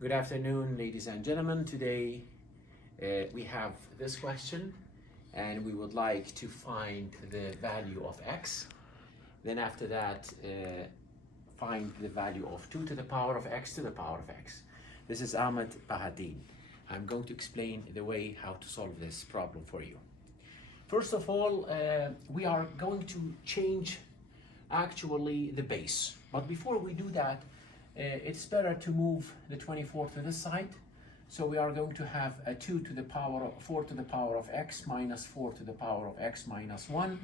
Good afternoon, ladies and gentlemen. Today we have this question and we would like to find the value of x. Then after that, find the value of 2 to the power of x to the power of x. This is Ahmed Bahadin. I'm going to explain the way how to solve this problem for you. First of all, we are going to change actually the base. But before we do that, it's better to move the 24 to this side. So we are going to have a 2 to the power of 4 to the power of x minus 4 to the power of x minus 1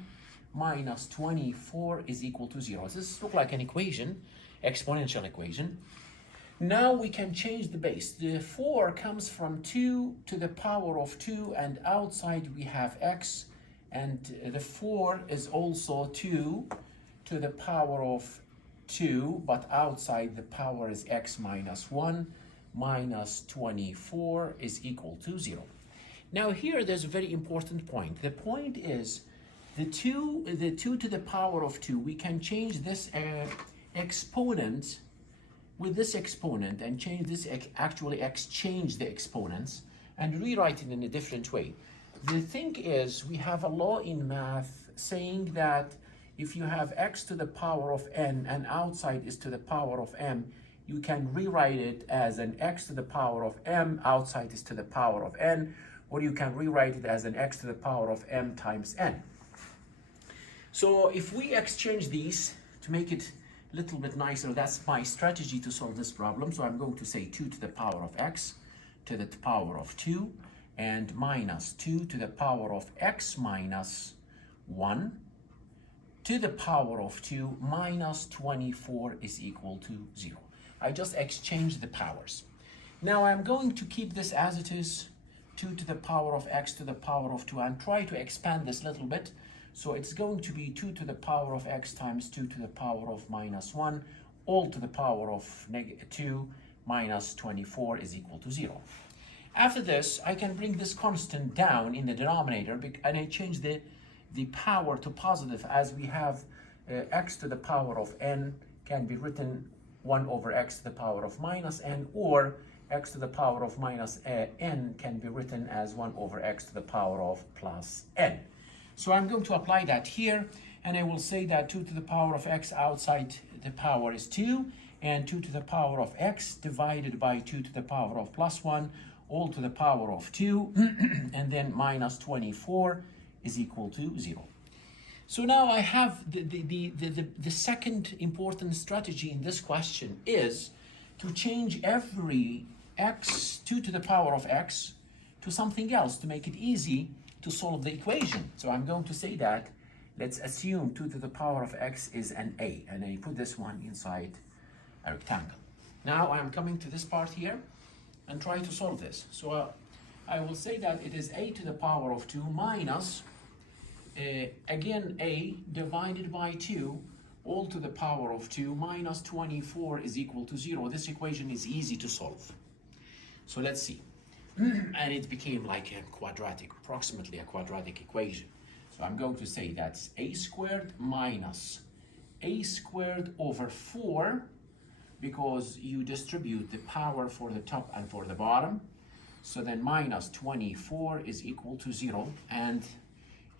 minus 24 is equal to 0. This looks like an equation, exponential equation. Now we can change the base. The 4 comes from 2 to the power of 2, and outside we have x, and the 4 is also 2 to the power of 2, but outside the power is x minus 1 minus 24 is equal to 0. Now here there's a very important point. The point is the 2 to the power of 2, we can change this exponent with this exponent and change this, actually exchange the exponents and rewrite it in a different way. The thing is, we have a law in math saying that if you have x to the power of n and outside is to the power of m, you can rewrite it as an x to the power of m, outside is to the power of n, or you can rewrite it as an x to the power of m times n. So if we exchange these to make it a little bit nicer, that's my strategy to solve this problem. So I'm going to say 2 to the power of x to the power of 2 and minus 2 to the power of x minus 1 to the power of 2 minus 24 is equal to 0. I just exchanged the powers. Now I'm going to keep this as it is, 2 to the power of x to the power of 2, and try to expand this a little bit. So it's going to be 2 to the power of x times 2 to the power of minus 1, all to the power of 2 minus 24 is equal to 0. After this, I can bring this constant down in the denominator, and I change the power to positive, as we have x to the power of n can be written 1 over x to the power of minus n, or x to the power of minus n can be written as 1 over x to the power of plus n. So I'm going to apply that here, and I will say that 2 to the power of x outside the power is 2, and 2 to the power of x divided by 2 to the power of plus 1, all to the power of 2, and then minus 24 is equal to 0. So now I have the second important strategy in this question is to change every x, 2 to the power of x, to something else to make it easy to solve the equation. So I'm going to say that, let's assume 2 to the power of x is an a, and I put this one inside a rectangle. Now I'm coming to this part here and try to solve this. So I will say that it is a to the power of 2 minus, again a divided by 2, all to the power of 2 minus 24 is equal to 0. This equation is easy to solve. So let's see. And it became like a quadratic, approximately a quadratic equation. So I'm going to say that's a squared minus a squared over 4, because you distribute the power for the top and for the bottom. So then minus 24 is equal to 0, and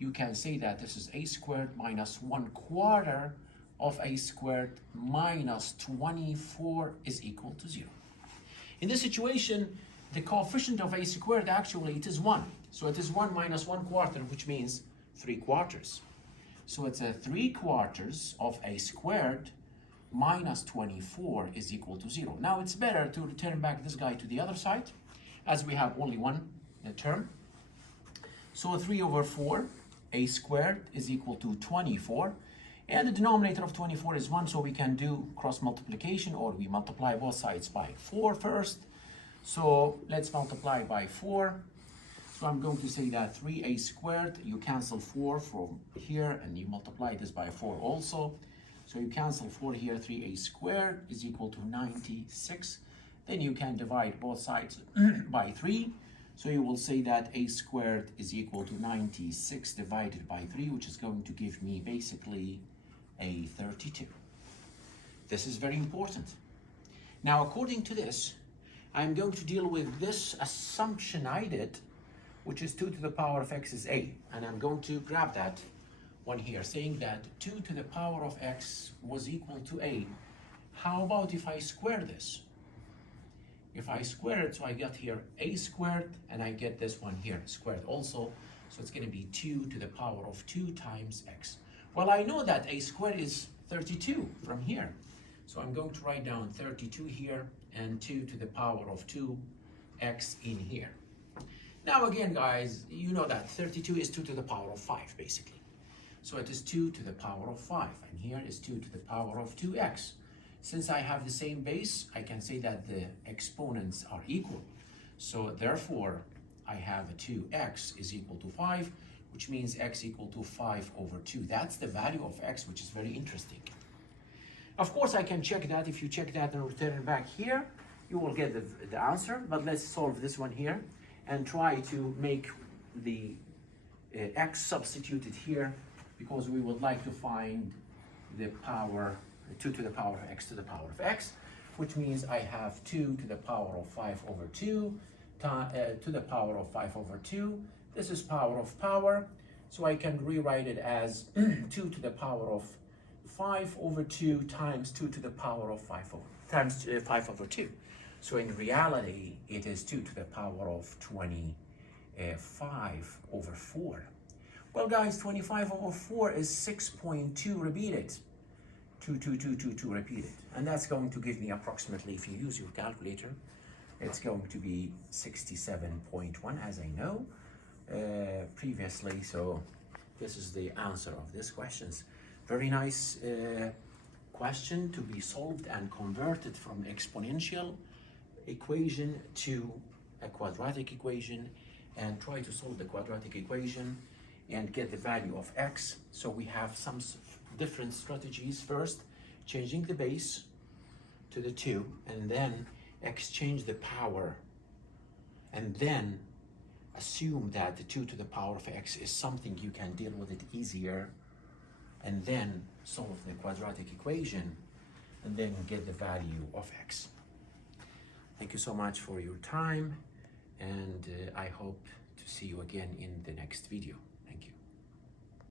you can say that this is a squared minus 1/4 of a squared minus 24 is equal to 0. In this situation, the coefficient of a squared, actually it is 1. So it is 1 minus 1/4, which means 3/4. So it's a 3/4 of a squared minus 24 is equal to 0. Now it's better to return back this guy to the other side, as we have only one term. So 3 over 4, a squared is equal to 24. And the denominator of 24 is 1, so we can do cross multiplication, or we multiply both sides by 4 first. So let's multiply by 4. So I'm going to say that 3a squared, you cancel 4 from here, and you multiply this by 4 also. So you cancel 4 here, 3a squared is equal to 96. Then you can divide both sides by 3. So you will say that a squared is equal to 96 divided by 3, which is going to give me basically a 32. This is very important. Now, according to this, I'm going to deal with this assumption I did, which is 2 to the power of x is a. And I'm going to grab that one here, saying that 2 to the power of x was equal to a. How about if I square this? If I square it, so I get here a squared, and I get this one here squared also. So it's going to be 2 to the power of 2 times x. Well, I know that a squared is 32 from here. So I'm going to write down 32 here and 2 to the power of 2x in here. Now again, guys, you know that 32 is 2 to the power of 5, basically. So it is 2 to the power of 5, and here is 2 to the power of 2x. Since I have the same base, I can say that the exponents are equal. So therefore, I have 2x is equal to 5, which means x equal to 5 over 2. That's the value of x, which is very interesting. Of course, I can check that. If you check that and return back here, you will get the answer. But let's solve this one here and try to make the x substituted here, because we would like to find the power 2 to the power of x to the power of x, which means I have 2 to the power of 5 over 2 to the power of 5 over 2. This is power of power, so I can rewrite it as 2 to the power of 5 over 2 times 2 to the power of 5 over 2. So in reality, it is 2 to the power of 25 over 4. Well, guys, 25 over 4 is 6.2 repeated. 2 repeated. And that's going to give me approximately, if you use your calculator, it's going to be 67.1, as I know previously. So this is the answer of this question. Very nice question to be solved and converted from exponential equation to a quadratic equation, and try to solve the quadratic equation and get the value of x. So we have some different strategies. First, changing the base to the 2, and then exchange the power, and then assume that the 2 to the power of x is something you can deal with it easier, and then solve the quadratic equation, and then get the value of x. Thank you so much for your time, and I hope to see you again in the next video.